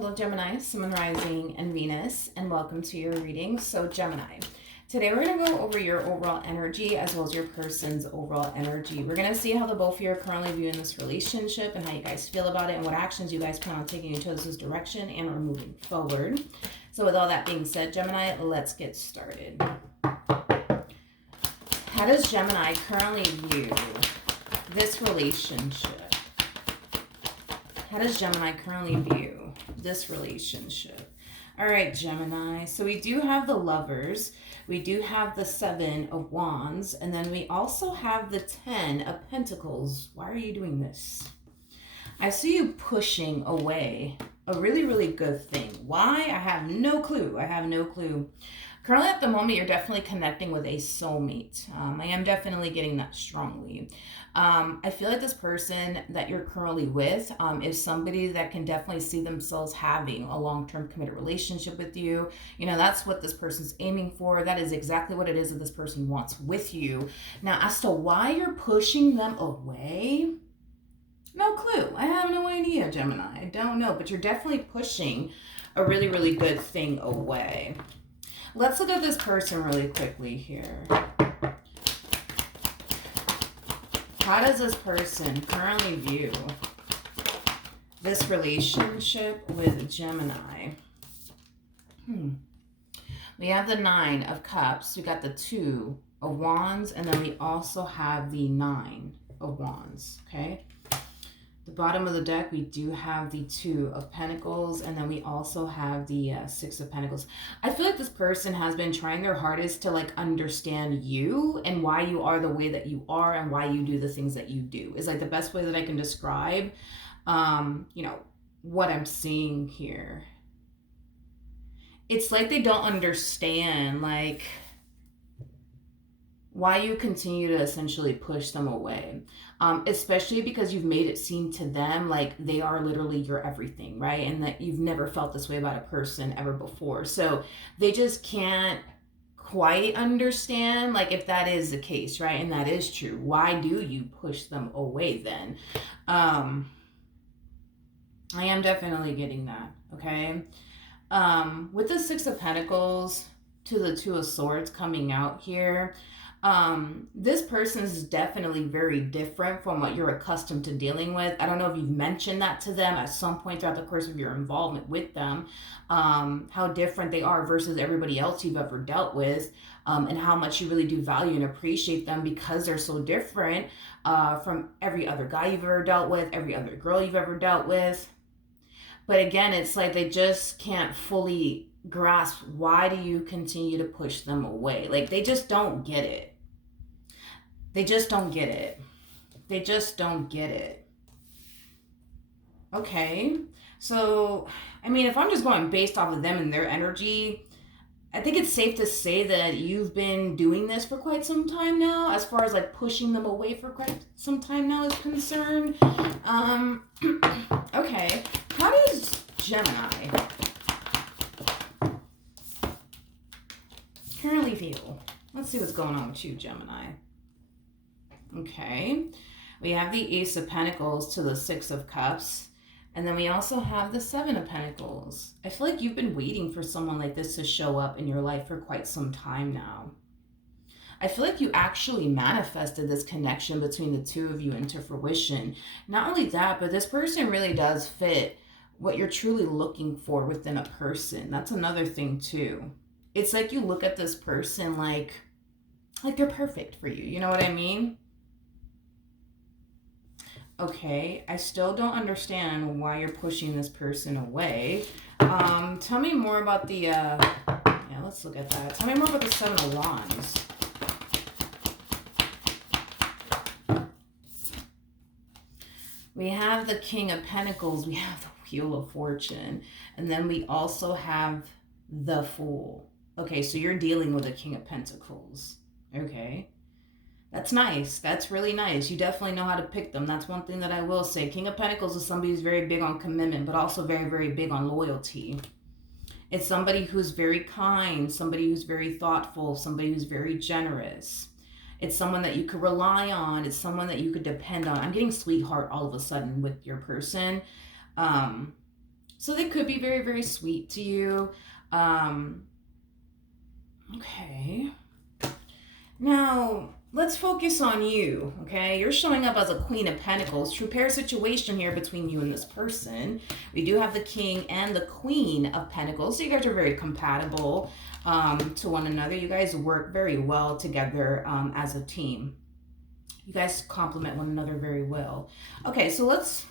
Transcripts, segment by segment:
Hello, Gemini, Sun, Rising, and Venus, and welcome to your reading. So, Gemini, today we're going to go over your overall energy as well as your person's overall energy. We're going to see how the both of you are currently viewing this relationship and how you guys feel about it and what actions you guys plan on taking in each other's direction and or moving forward. So, with all that being said, Gemini, let's get started. How does Gemini currently view this relationship? How does Gemini currently view this relationship? All right, Gemini. So we do have the Lovers. We do have the Seven of Wands. And then we also have the 10 of Pentacles. Why are you doing this? I see you pushing away a really, really good thing. Why? I have no clue. I have no clue. Currently at the moment, you're definitely connecting with a soulmate. I am definitely getting that strongly. I feel like this person that you're currently with is somebody that can definitely see themselves having a long-term committed relationship with you. You know, that's what this person's aiming for. That is exactly what it is that this person wants with you. Now, as to why you're pushing them away, no clue. I have no idea, Gemini. I don't know, but you're definitely pushing a really, really good thing away. Let's look at this person really quickly here. How does this person currently view this relationship with Gemini? We have the 9 of Cups. We got the 2 of Wands. And then we also have the 9 of Wands. Okay. The bottom of the deck, we do have the 2 of Pentacles, and then we also have the 6 of Pentacles. I feel like this person has been trying their hardest to like understand you and why you are the way that you are and why you do the things that you do. Is like the best way that I can describe, you know, what I'm seeing here. It's like they don't understand, like, why you continue to essentially push them away, especially because you've made it seem to them like they are literally your everything, right? And that you've never felt this way about a person ever before. So they just can't quite understand, like, if that is the case, right? And that is true. Why do you push them away then? I am definitely getting that, okay? With the 6 of Pentacles to the 2 of Swords coming out here, this person is definitely very different from what you're accustomed to dealing with. I don't know if you've mentioned that to them at some point throughout the course of your involvement with them, how different they are versus everybody else you've ever dealt with, and how much you really do value and appreciate them because they're so different from every other guy you've ever dealt with, every other girl you've ever dealt with. But again, it's like they just can't fully grasp, why do you continue to push them away? Like, they just don't get it. They just don't get it. They just don't get it. Okay. So, I mean, if I'm just going based off of them and their energy, I think it's safe to say that you've been doing this for quite some time now, as far as like pushing them away for quite some time now is concerned. Okay. How does Gemini currently feel? Let's see what's going on with you, Gemini. Okay, we have the Ace of Pentacles to the 6 of Cups, and then we also have the 7 of Pentacles. I feel like you've been waiting for someone like this to show up in your life for quite some time now. I feel like you actually manifested this connection between the two of you into fruition. Not only that, but this person really does fit what you're truly looking for within a person. That's another thing too. It's like you look at this person like they're perfect for you. You know what I mean? Okay, I still don't understand why you're pushing this person away. Tell me more about the, yeah, let's look at that. Tell me more about the 7 of Wands. We have the King of Pentacles, we have the Wheel of Fortune, and then we also have the Fool. Okay, so you're dealing with the King of Pentacles. Okay. That's nice. That's really nice. You definitely know how to pick them. That's one thing that I will say. King of Pentacles is somebody who's very big on commitment, but also very, very big on loyalty. It's somebody who's very kind, somebody who's very thoughtful, somebody who's very generous. It's someone that you could rely on. It's someone that you could depend on. I'm getting sweetheart all of a sudden with your person. So they could be very, very sweet to you. Okay. Now, let's focus on you, okay? You're showing up as a Queen of Pentacles. True pair situation here between you and this person. We do have the King and the Queen of Pentacles. So you guys are very compatible to one another. You guys work very well together as a team. You guys complement one another very well. Okay, so let's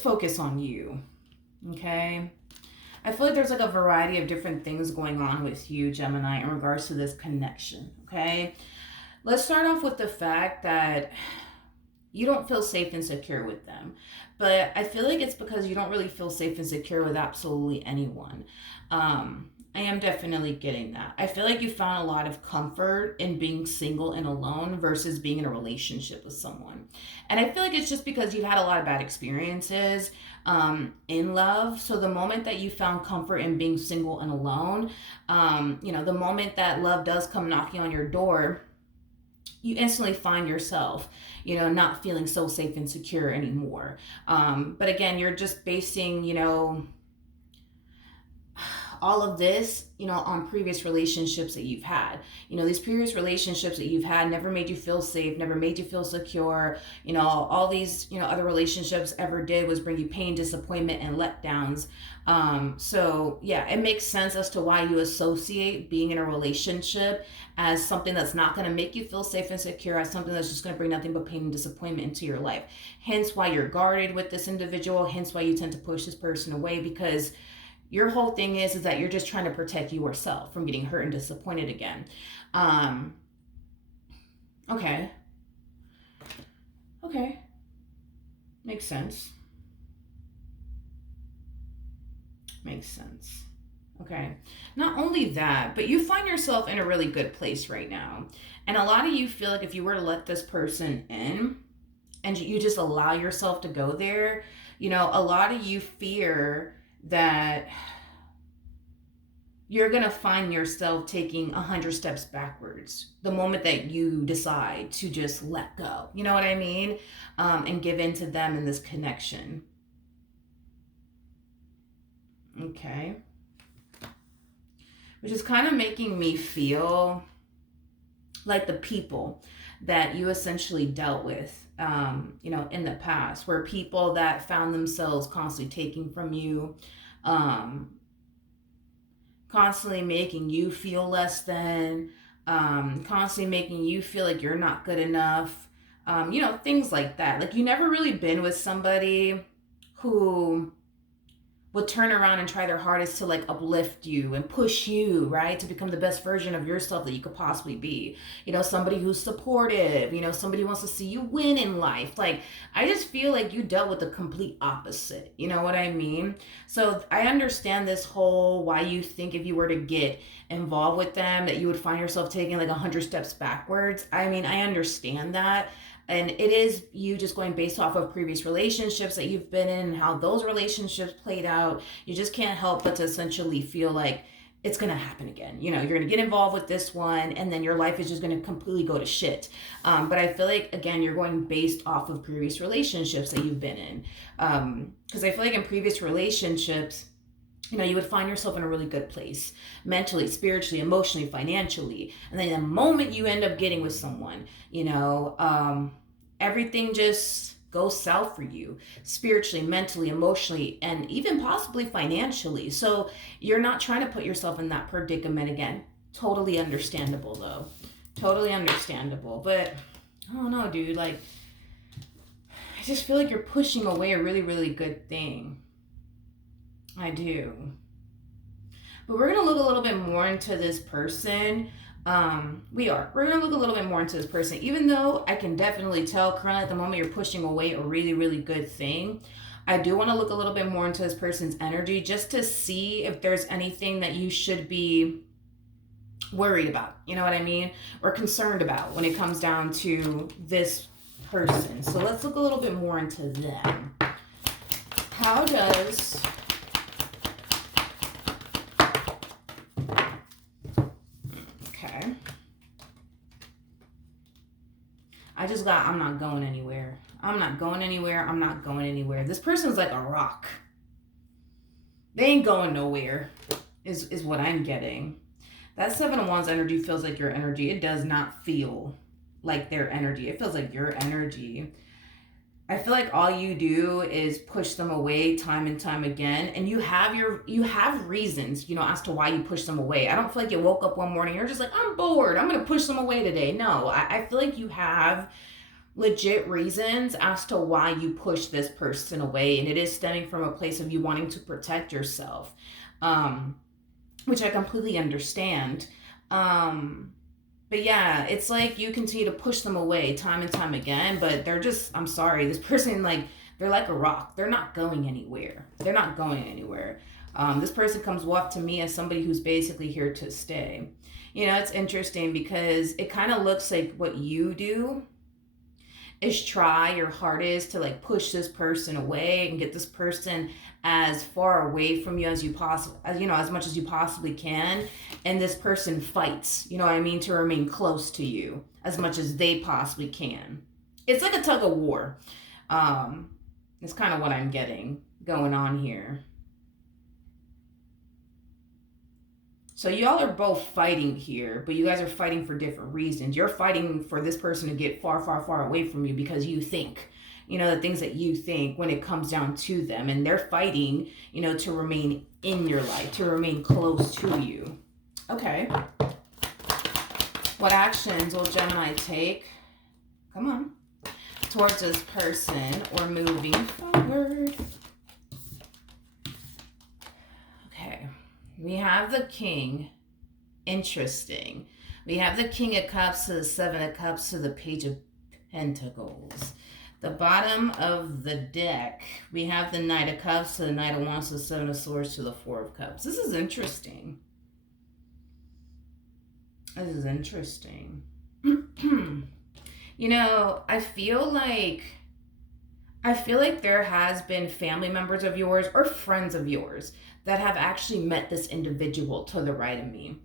focus on you, okay? I feel like there's like a variety of different things going on with you, Gemini, in regards to this connection, okay? Let's start off with the fact that you don't feel safe and secure with them. But I feel like it's because you don't really feel safe and secure with absolutely anyone. I am definitely getting that. I feel like you found a lot of comfort in being single and alone versus being in a relationship with someone. And I feel like it's just because you've had a lot of bad experiences in love. So the moment that you found comfort in being single and alone, the moment that love does come knocking on your door, you instantly find yourself, not feeling so safe and secure anymore. But again, you're just basing, all of this, on previous relationships that you've had. These previous relationships that you've had never made you feel safe, never made you feel secure. All these, other relationships ever did was bring you pain, disappointment, and letdowns. So yeah, it makes sense as to why you associate being in a relationship as something that's not going to make you feel safe and secure, as something that's just going to bring nothing but pain and disappointment into your life. Hence why you're guarded with this individual, hence why you tend to push this person away, because your whole thing is that you're just trying to protect yourself from getting hurt and disappointed again. Okay. Makes sense. Okay. Not only that, but you find yourself in a really good place right now. And a lot of you feel like if you were to let this person in and you just allow yourself to go there, a lot of you fear that you're going to find yourself taking 100 steps backwards the moment that you decide to just let go. You know what I mean? And give in to them in this connection. Okay. Which is kind of making me feel like the people that you essentially dealt with, in the past, were people that found themselves constantly taking from you, constantly making you feel less than, constantly making you feel like you're not good enough, things like that. Like, you never really been with somebody who would turn around and try their hardest to like uplift you and push you, right, to become the best version of yourself that you could possibly be. Somebody who's supportive, somebody who wants to see you win in life. Like, I just feel like you dealt with the complete opposite. You know what I mean? So I understand this whole why you think if you were to get involved with them that you would find yourself taking like 100 steps backwards. I mean, I understand that. And it is you just going based off of previous relationships that you've been in and how those relationships played out. You just can't help but to essentially feel like it's going to happen again. You're going to get involved with this one and then your life is just going to completely go to shit. But I feel like, again, you're going based off of previous relationships that you've been in. Because I feel like in previous relationships, you would find yourself in a really good place mentally, spiritually, emotionally, financially. And then the moment you end up getting with someone, everything just goes south for you spiritually, mentally, emotionally, and even possibly financially. So you're not trying to put yourself in that predicament again. Totally understandable, though. Totally understandable. But I don't know, dude. Like, I just feel like you're pushing away a really, really good thing. I do. But we're going to look a little bit more into this person. We're going to look a little bit more into this person, even though I can definitely tell currently at the moment you're pushing away a really, really good thing. I do want to look a little bit more into this person's energy just to see if there's anything that you should be worried about, you know what I mean? Or concerned about when it comes down to this person. So let's look a little bit more into them. How does... I'm not going anywhere. I'm not going anywhere. This person's like a rock. They ain't going nowhere, is what I'm getting. That Seven of Wands energy feels like your energy. It does not feel like their energy. It feels like your energy. I feel like all you do is push them away time and time again, and you have reasons, as to why you push them away. I don't feel like you woke up one morning, you're just like, I'm bored, I'm gonna push them away today. No, I feel like you have legit reasons as to why you push this person away, and it is stemming from a place of you wanting to protect yourself, which I completely understand. But yeah, it's like you continue to push them away time and time again, but they're just, I'm sorry, this person, like, they're like a rock. They're not going anywhere. They're not going anywhere. This person comes off to me as somebody who's basically here to stay. It's interesting because it kind of looks like what you do is try your hardest to like push this person away and get this person as far away from you as you possibly, as much as you possibly can. And this person fights, to remain close to you as much as they possibly can. It's like a tug of war. It's kind of what I'm getting going on here. So y'all are both fighting here, but you guys are fighting for different reasons. You're fighting for this person to get far, far, far away from you because you think, the things that you think when it comes down to them. And they're fighting, to remain in your life, to remain close to you. Okay. What actions will Gemini take? Come on. Towards this person or moving forward. Okay. We have the King. Interesting. We have the King of Cups to the Seven of Cups to the Page of Pentacles. The bottom of the deck, we have the Knight of Cups to the Knight of Wands to the Seven of Swords to the Four of Cups. This is interesting. This is interesting. I feel like there has been family members of yours or friends of yours that have actually met this individual to the right of me.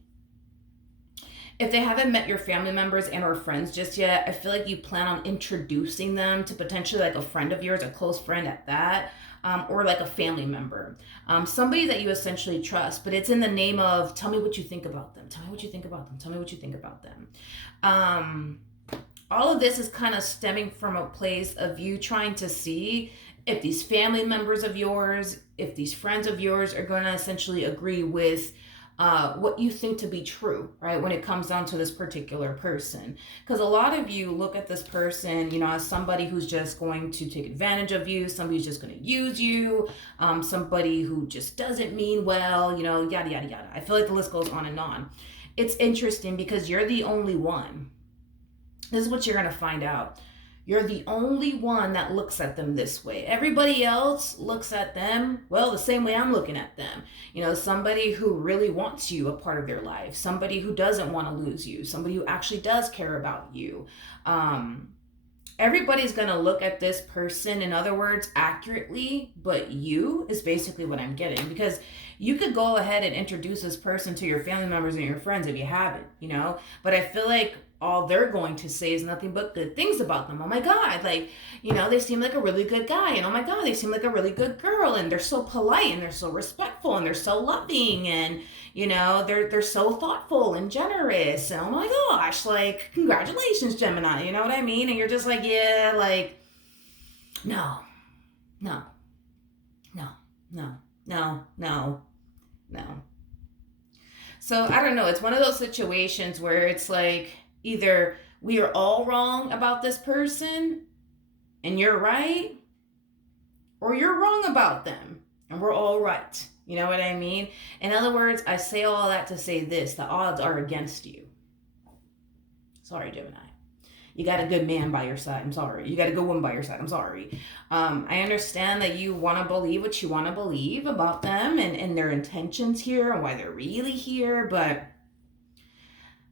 If they haven't met your family members and or friends just yet, I feel like you plan on introducing them to potentially like a friend of yours, a close friend at that, or like a family member. Somebody that you essentially trust, but it's in the name of, tell me what you think about them. Tell me what you think about them. Tell me what you think about them. All of this is kind of stemming from a place of you trying to see if these family members of yours, if these friends of yours are going to essentially agree with what you think to be true, right? When it comes down to this particular person. Because a lot of you look at this person, as somebody who's just going to take advantage of you, somebody who's just going to use you, somebody who just doesn't mean well, yada, yada, yada. I feel like the list goes on and on. It's interesting because you're the only one. This is what you're going to find out. You're the only one that looks at them this way. Everybody else looks at them, well, the same way I'm looking at them. Somebody who really wants you a part of their life. Somebody who doesn't want to lose you. Somebody who actually does care about you. Everybody's going to look at this person, in other words, accurately, but you is basically what I'm getting. Because you could go ahead and introduce this person to your family members and your friends if you haven't, But I feel like all they're going to say is nothing but good things about them. Oh my God, they seem like a really good guy. And oh my God, they seem like a really good girl. And they're so polite and they're so respectful and they're so loving. And, they're so thoughtful and generous. And oh my gosh, congratulations, Gemini. You know what I mean? And you're just like, yeah, no. So I don't know. It's one of those situations where it's like, either we are all wrong about this person and you're right, or you're wrong about them and we're all right. You know what I mean? In other words, I say all that to say this: the odds are against you. Sorry, Gemini. You got a good man by your side. I'm sorry. You got a good woman by your side. I'm sorry. I understand that you want to believe what you want to believe about them and their intentions here and why they're really here, but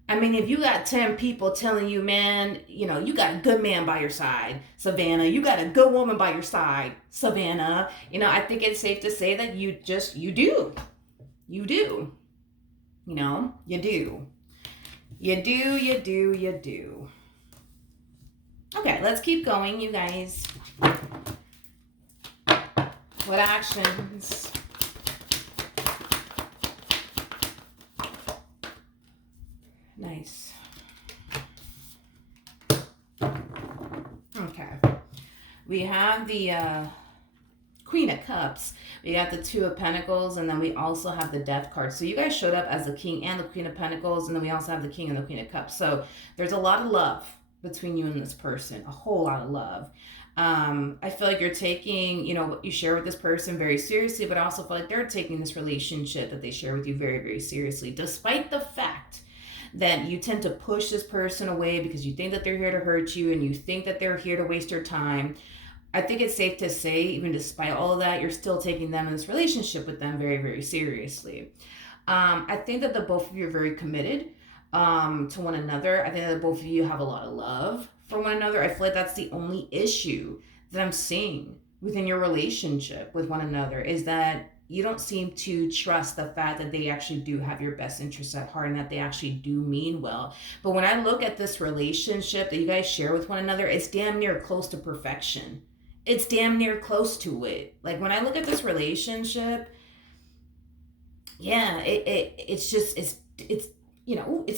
if you got 10 people telling you, man, you got a good man by your side, Savannah, you got a good woman by your side, Savannah, I think it's safe to say that you do. You do. You do. Okay, let's keep going, you guys. What actions We have the Queen of Cups. We got the Two of Pentacles, and then we also have the Death card. So you guys showed up as the King and the Queen of Pentacles, and then we also have the King and the Queen of Cups. So there's a lot of love between you and this person, a whole lot of love. I feel like you're taking, what you share with this person very seriously, but I also feel like they're taking this relationship that they share with you very, very seriously, despite the fact that you tend to push this person away because you think that they're here to hurt you and you think that they're here to waste your time. I think it's safe to say, even despite all of that, you're still taking them in this relationship with them very, very seriously. I think that the both of you are very committed to one another. I think that both of you have a lot of love for one another. I feel like that's the only issue that I'm seeing within your relationship with one another, is that you don't seem to trust the fact that they actually do have your best interests at heart and that they actually do mean well. But when I look at this relationship that you guys share with one another, it's damn near close to perfection. It's damn near close to it. Like, when I look at this relationship, yeah, it's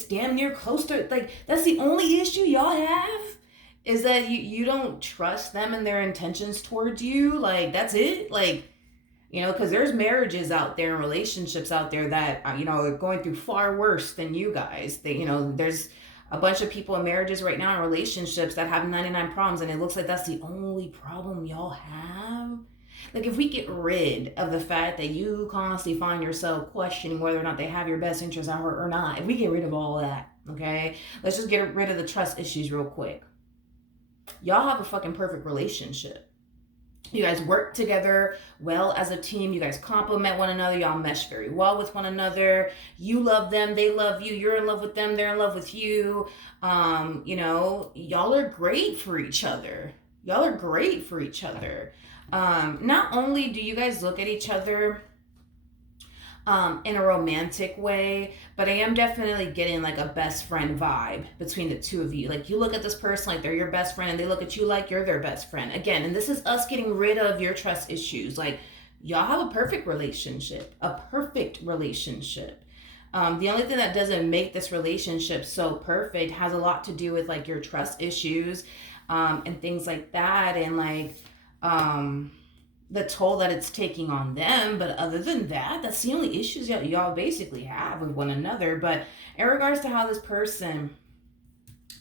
damn near close to, like, that's the only issue y'all have, is that you don't trust them and their intentions towards you. Like, that's it. Like, because there's marriages out there and relationships out there that, are going through far worse than you guys. There's a bunch of people in marriages right now in relationships that have 99 problems, and it looks like that's the only problem y'all have. Like, if we get rid of the fact that you constantly find yourself questioning whether or not they have your best interests at heart or not, if we get rid of all that, okay, let's just get rid of the trust issues real quick. Y'all have a fucking perfect relationship. You guys work together well as a team. You guys complement one another. Y'all mesh very well with one another. You love them. They love you. You're in love with them. They're in love with you. Y'all are great for each other. Y'all are great for each other. Not only do you guys look at each other in a romantic way, but I am definitely getting like a best friend vibe between the two of you. Like, you look at this person like they're your best friend, and they look at you like you're their best friend. Again, and this is us getting rid of your trust issues. Like, y'all have a perfect relationship. A perfect relationship. The only thing that doesn't make this relationship so perfect has a lot to do with like your trust issues, and things like that, and like the toll that it's taking on them. But other than that, that's the only issues y'all basically have with one another. But in regards to how this person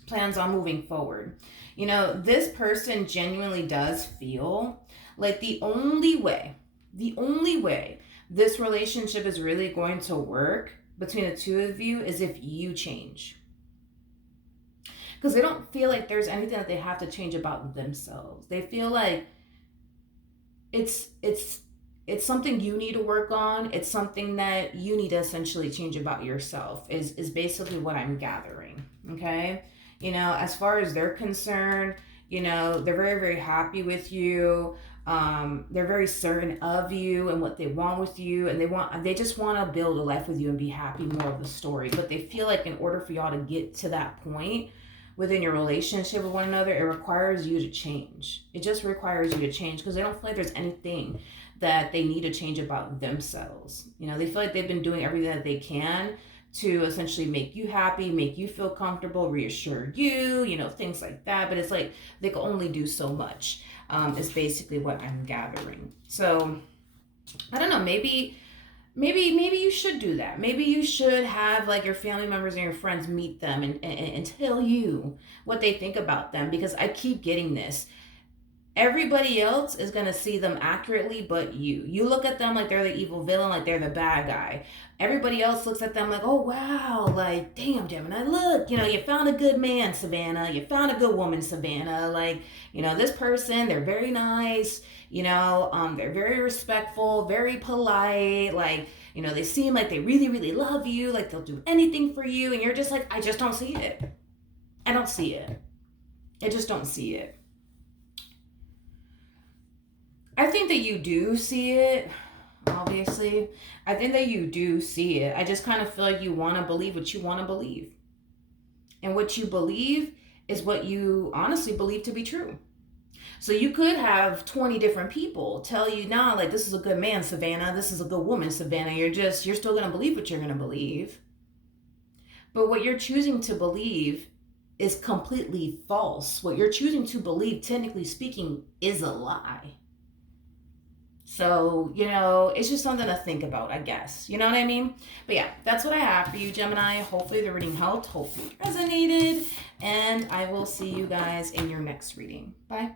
plans on moving forward, this person genuinely does feel like the only way this relationship is really going to work between the two of you is if you change. Because they don't feel like there's anything that they have to change about themselves. They feel like it's something you need to work on. It's something that you need to essentially change about yourself, is basically what I'm gathering. Okay. As far as they're concerned, they're very, very happy with you. They're very certain of you and what they want with you, and they just want to build a life with you and be happy, more of the story. But they feel like in order for y'all to get to that point within your relationship with one another, it requires you to change. It just requires you to change, because they don't feel like there's anything that they need to change about themselves. They feel like they've been doing everything that they can to essentially make you happy, make you feel comfortable, reassure you, things like that. But it's like they can only do so much, is basically what I'm gathering. So I don't know, maybe you should do that. Maybe you should have like your family members and your friends meet them and tell you what they think about them, because I keep getting this. Everybody else is going to see them accurately, but you look at them like they're the evil villain, like they're the bad guy. Everybody else looks at them like, oh wow, like, damn, Gemini, look, you found a good man, Savannah. You found a good woman, Savannah. Like, this person, they're very nice. They're very respectful, very polite. Like, they seem like they really, really love you. Like, they'll do anything for you. And you're just like, I just don't see it. I don't see it. I just don't see it. I think that you do see it, obviously. I think that you do see it. I just kind of feel like you want to believe what you want to believe. And what you believe is what you honestly believe to be true. So you could have 20 different people tell you, nah, like, this is a good man, Savannah. This is a good woman, Savannah. You're still going to believe what you're going to believe. But what you're choosing to believe is completely false. What you're choosing to believe, technically speaking, is a lie. So, you know, it's just something to think about, I guess. You know what I mean? But yeah, that's what I have for you, Gemini. Hopefully the reading helped. Hopefully it resonated. And I will see you guys in your next reading. Bye.